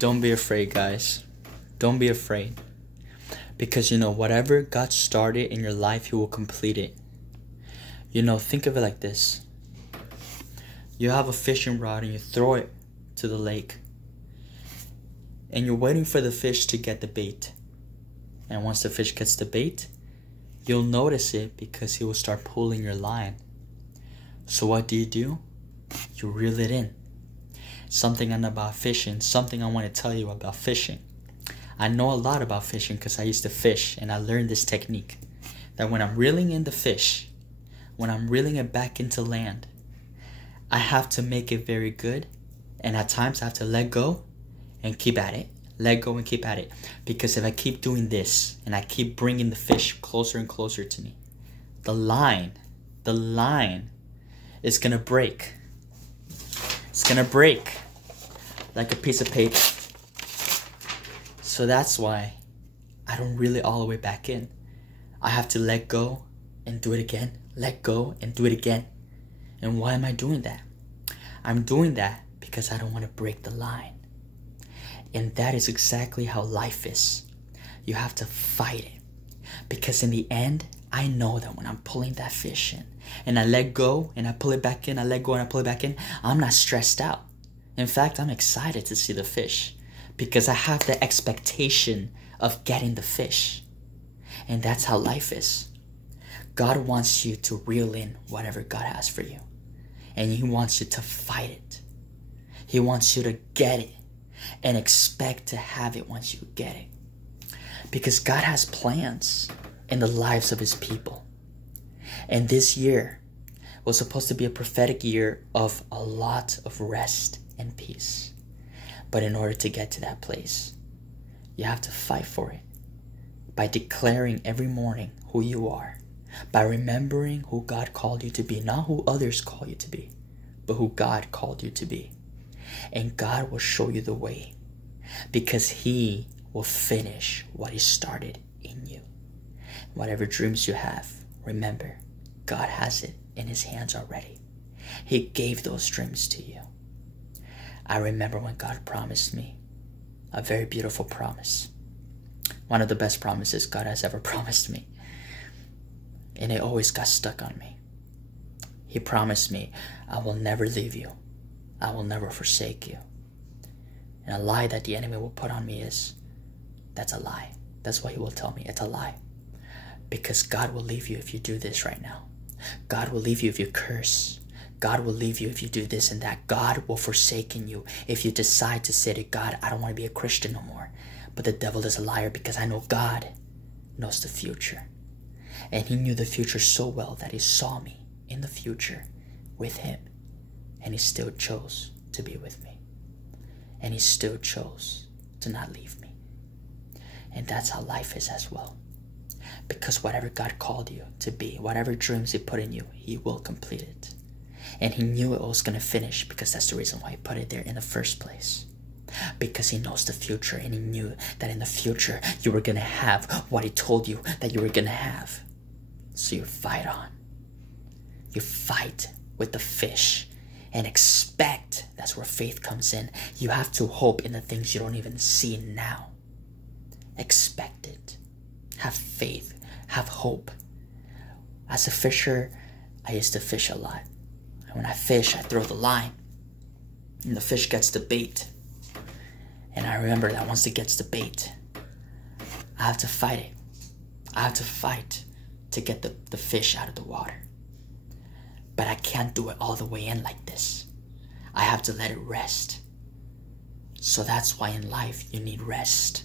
Don't be afraid, guys. Don't be afraid. Because whatever God started in your life, He will complete it. Think of it like this. You have a fishing rod and you throw it to the lake. And you're waiting for the fish to get the bait. And once the fish gets the bait, you'll notice it because he will start pulling your line. So what do? You reel it in. Something about fishing, something I want to tell you about fishing. I know a lot about fishing because I used to fish, and I learned this technique. That when I'm reeling in the fish, when I'm reeling it back into land, I have to make it very good. And at times I have to let go and keep at it. Let go and keep at it. Because if I keep doing this and I keep bringing the fish closer and closer to me, the line is going to break. It's going to break like a piece of paper. So that's why I don't reel it all the way back in. I have to let go and do it again. Let go and do it again. And why am I doing that? I'm doing that because I don't want to break the line. And that is exactly how life is. You have to fight it. Because in the end, I know that when I'm pulling that fish in, and I let go and I pull it back in, I let go and I pull it back in, I'm not stressed out. In fact, I'm excited to see the fish. Because I have the expectation of getting the fish. And that's how life is. God wants you to reel in whatever God has for you. And He wants you to fight it. He wants you to get it. And expect to have it once you get it. Because God has plans in the lives of His people. And this year was supposed to be a prophetic year of a lot of rest and peace. But in order to get to that place, you have to fight for it. By declaring every morning who you are. By remembering who God called you to be. Not who others call you to be. But who God called you to be. And God will show you the way. Because He will finish what He started in you. Whatever dreams you have, remember, God has it in His hands already. He gave those dreams to you. I remember when God promised me a very beautiful promise. One of the best promises God has ever promised me. And it always got stuck on me. He promised me, I will never leave you. I will never forsake you. And a lie that the enemy will put on me is, that's a lie. That's what he will tell me. It's a lie. Because God will leave you if you do this right now. God will leave you if you curse. God will leave you if you do this and that. God will forsake you if you decide to say to God, I don't want to be a Christian no more. But the devil is a liar because I know God knows the future. And He knew the future so well that He saw me in the future with Him. And He still chose to be with me. And He still chose to not leave me. And that's how life is as well. Because whatever God called you to be, whatever dreams He put in you, He will complete it. And He knew it was going to finish because that's the reason why He put it there in the first place. Because He knows the future and He knew that in the future you were going to have what He told you that you were going to have. So you fight on. You fight with the fish. And expect. That's where faith comes in. You have to hope in the things you don't even see now. Expect it. Have faith. Have hope. As a fisher, I used to fish a lot. And when I fish, I throw the line. And the fish gets the bait. And I remember that once it gets the bait, I have to fight it. I have to fight to get the fish out of the water. But I can't do it all the way in like this. I have to let it rest. So that's why in life you need rest.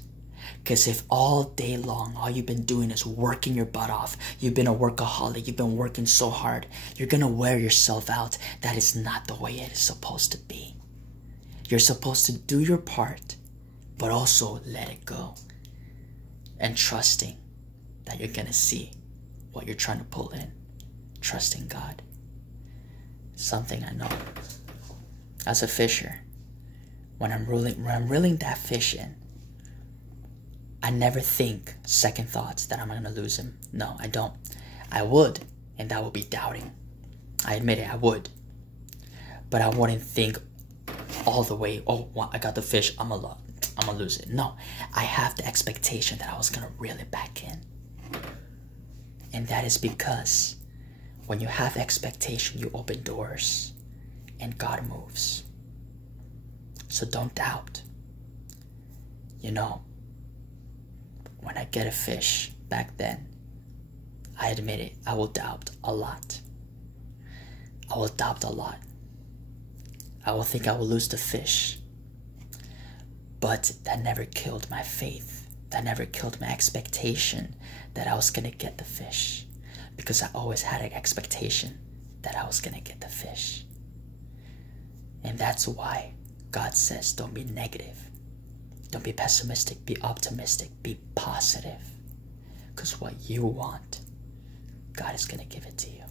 Because if all day long, all you've been doing is working your butt off, you've been a workaholic, you've been working so hard, you're going to wear yourself out. That is not the way it is supposed to be. You're supposed to do your part, but also let it go. And trusting that you're going to see what you're trying to pull in. Trusting God. Something I know. As a fisher, when I'm reeling that fish in, I never think second thoughts that I'm going to lose him. No, I don't. I would, and that would be doubting. I admit it, I would. But I wouldn't think all the way, oh, well, I got the fish, I'm a lot. I'm gonna lose it. No, I have the expectation that I was gonna reel it back in. And that is because when you have expectation, you open doors and God moves. So don't doubt. You know, when I get a fish back then, I admit it, I will doubt a lot. I will doubt a lot. I will think I will lose the fish. But that never killed my faith. That never killed my expectation that I was gonna get the fish. Because I always had an expectation that I was gonna get the fish. And that's why God says, don't be negative. Don't be pessimistic, be optimistic, be positive. Because what you want, God is gonna give it to you.